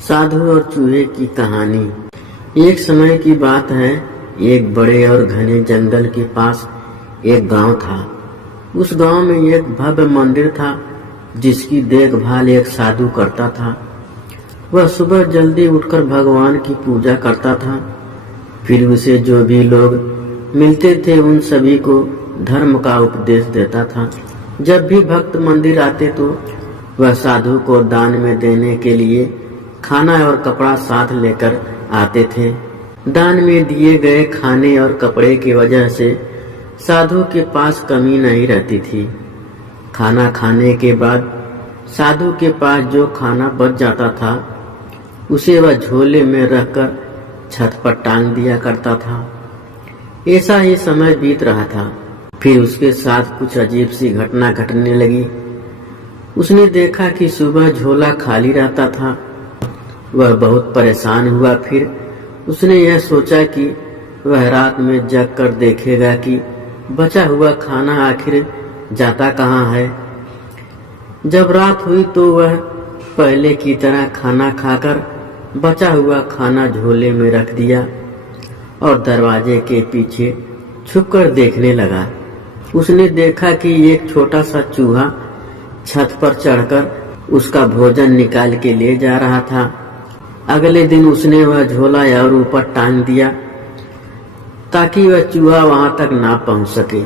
साधु और चूहे की कहानी। एक समय की बात है, एक बड़े और घने जंगल के पास एक गांव था। उस गांव में एक भव्य मंदिर था जिसकी देखभाल एक साधु करता था। वह सुबह जल्दी उठकर भगवान की पूजा करता था। फिर उसे जो भी लोग मिलते थे उन सभी को धर्म का उपदेश देता था। जब भी भक्त मंदिर आते तो वह साधु को दान में देने के लिए खाना और कपड़ा साथ लेकर आते थे। दान में दिए गए खाने और कपड़े की वजह से साधु के पास कमी नहीं रहती थी। खाना खाने के बाद साधु के पास जो खाना बच जाता था उसे वह झोले में रखकर छत पर टांग दिया करता था। ऐसा ही समय बीत रहा था। फिर उसके साथ कुछ अजीब सी घटना घटने लगी। उसने देखा कि सुबह झोला खाली रहता था। वह बहुत परेशान हुआ। फिर उसने यह सोचा कि वह रात में जग कर देखेगा कि बचा हुआ खाना आखिर जाता कहाँ है। जब रात हुई तो वह पहले की तरह खाना खाकर बचा हुआ खाना झोले में रख दिया और दरवाजे के पीछे छुपकर देखने लगा। उसने देखा कि एक छोटा सा चूहा छत पर चढ़कर उसका भोजन निकाल के ले जा रहा था। अगले दिन उसने वह झोला और ऊपर टांग दिया ताकि वह चूहा वहां तक ना पहुंच सके।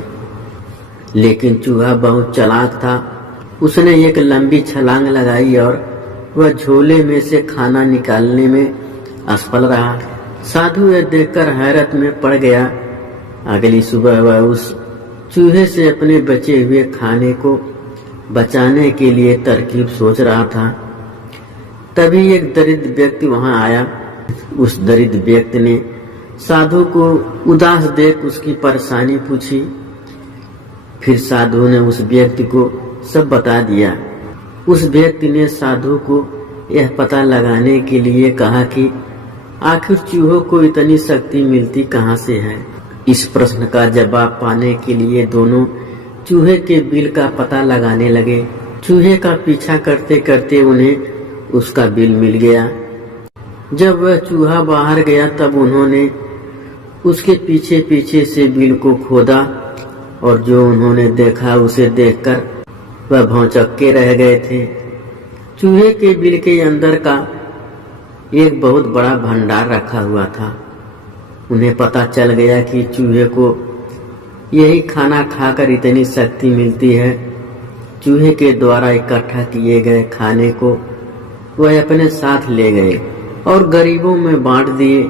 लेकिन चूहा बहुत चालाक था। उसने एक लंबी छलांग लगाई और वह झोले में से खाना निकालने में असफल रहा। साधु यह देखकर हैरत में पड़ गया। अगली सुबह वह उस चूहे से अपने बचे हुए खाने को बचाने के लिए तरकीब सोच रहा था। तभी एक दरिद्र व्यक्ति वहां आया। उस दरिद्र व्यक्ति ने साधु को उदास देख उसकी परेशानी पूछी। फिर साधु ने उस व्यक्ति को सब बता दिया। उस व्यक्ति ने साधु को यह पता लगाने के लिए कहा कि आखिर चूहों को इतनी शक्ति मिलती कहां से है। इस प्रश्न का जवाब पाने के लिए दोनों चूहे के बिल का पता लगाने लगे। चूहे का पीछा करते करते उन्हें उसका बिल मिल गया। जब वह चूहा बाहर गया तब उन्होंने उसके पीछे पीछे से बिल को खोदा और जो उन्होंने देखा उसे देखकर वह भौचक्के रह गए थे। चूहे के बिल के अंदर का एक बहुत बड़ा भंडार रखा हुआ था। उन्हें पता चल गया कि चूहे को यही खाना खाकर इतनी शक्ति मिलती है। चूहे के द्वारा इकट्ठा किए गए खाने को वह अपने साथ ले गए और गरीबों में बांट दिए।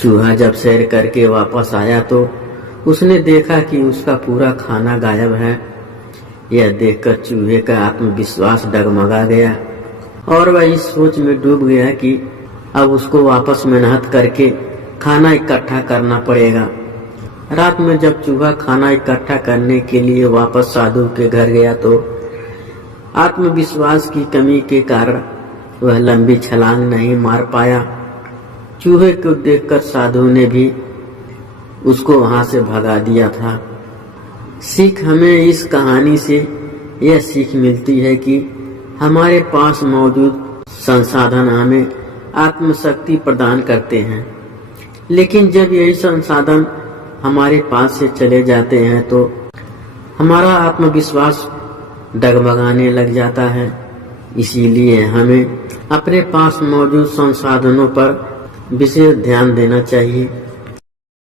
चूहा जब सैर करके वापस आया तो उसने देखा कि उसका पूरा खाना गायब है। यह देखकर चूहे का आत्मविश्वास डगमगा गया और वह इस सोच में डूब गया कि अब उसको वापस मेहनत करके खाना इकट्ठा करना पड़ेगा। रात में जब चूहा खाना इकट्ठा करने के लिए वापस साधु के घर गया तो आत्मविश्वास की कमी के कारण वह लंबी छलांग नहीं मार पाया। चूहे को देखकर साधु ने भी उसको वहां से भगा दिया था। सीख हमें इस कहानी से यह सीख मिलती है कि हमारे पास मौजूद संसाधन हमें आत्मशक्ति प्रदान करते हैं, लेकिन जब यही संसाधन हमारे पास से चले जाते हैं तो हमारा आत्मविश्वास डगमगाने लग जाता है। इसीलिए हमें अपने पास मौजूद संसाधनों पर विशेष ध्यान देना चाहिए।